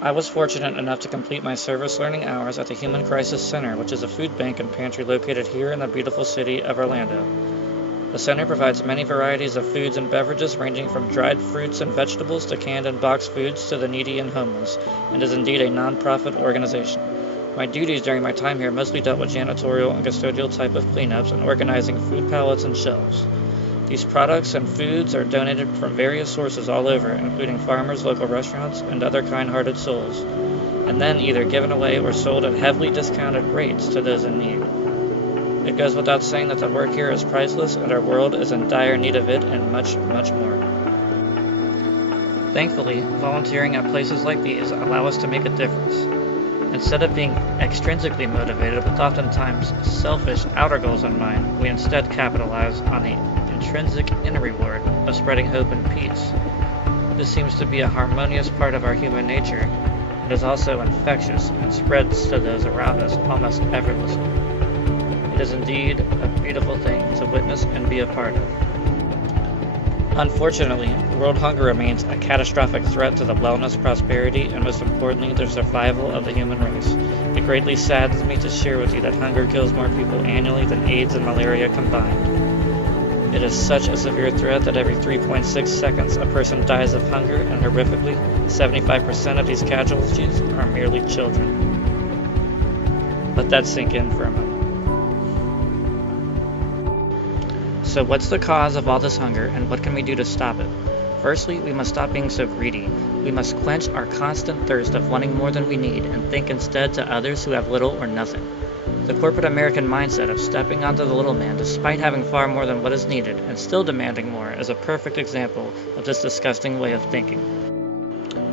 I was fortunate enough to complete my service learning hours at the Human Crisis Center, which is a food bank and pantry located here in the beautiful city of Orlando. The center provides many varieties of foods and beverages ranging from dried fruits and vegetables to canned and boxed foods to the needy and homeless, and is indeed a non-profit organization. My duties during my time here mostly dealt with janitorial and custodial type of cleanups and organizing food pallets and shelves. These products and foods are donated from various sources all over, including farmers, local restaurants, and other kind-hearted souls, and then either given away or sold at heavily discounted rates to those in need. It goes without saying that the work here is priceless and our world is in dire need of it and much, much more. Thankfully, volunteering at places like these allow us to make a difference. Instead of being extrinsically motivated with oftentimes selfish outer goals in mind, we instead capitalize on the intrinsic inner reward of spreading hope and peace. This seems to be a harmonious part of our human nature. It is also infectious and spreads to those around us almost effortlessly. It is indeed a beautiful thing to witness and be a part of. Unfortunately, world hunger remains a catastrophic threat to the wellness, prosperity, and most importantly, the survival of the human race. It greatly saddens me to share with you that hunger kills more people annually than AIDS and malaria combined. It is such a severe threat that every 3.6 seconds a person dies of hunger, and horrifically, 75% of these casualties are merely children. Let that sink in for a moment. So what's the cause of all this hunger, and what can we do to stop it? Firstly, we must stop being so greedy. We must quench our constant thirst of wanting more than we need and think instead to others who have little or nothing. The corporate American mindset of stepping onto the little man despite having far more than what is needed and still demanding more is a perfect example of this disgusting way of thinking.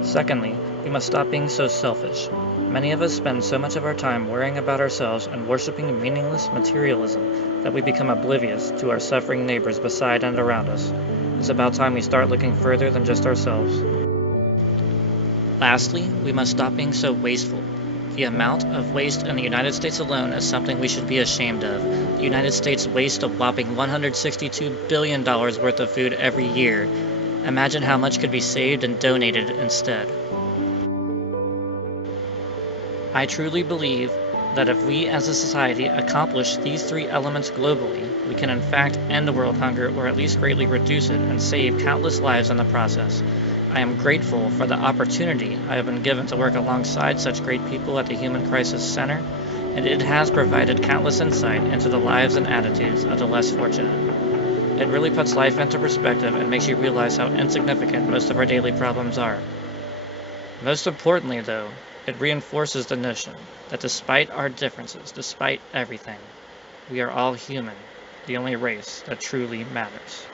Secondly, we must stop being so selfish. Many of us spend so much of our time worrying about ourselves and worshiping meaningless materialism that we become oblivious to our suffering neighbors beside and around us. It's about time we start looking further than just ourselves. Lastly, we must stop being so wasteful. The amount of waste in the United States alone is something we should be ashamed of. The United States wastes a whopping $162 billion worth of food every year. Imagine how much could be saved and donated instead. I truly believe that if we as a society accomplish these three elements globally, we can in fact end the world hunger or at least greatly reduce it and save countless lives in the process. I am grateful for the opportunity I have been given to work alongside such great people at the Human Crisis Center, and it has provided countless insight into the lives and attitudes of the less fortunate. It really puts life into perspective and makes you realize how insignificant most of our daily problems are. Most importantly, though, it reinforces the notion that despite our differences, despite everything, we are all human, the only race that truly matters.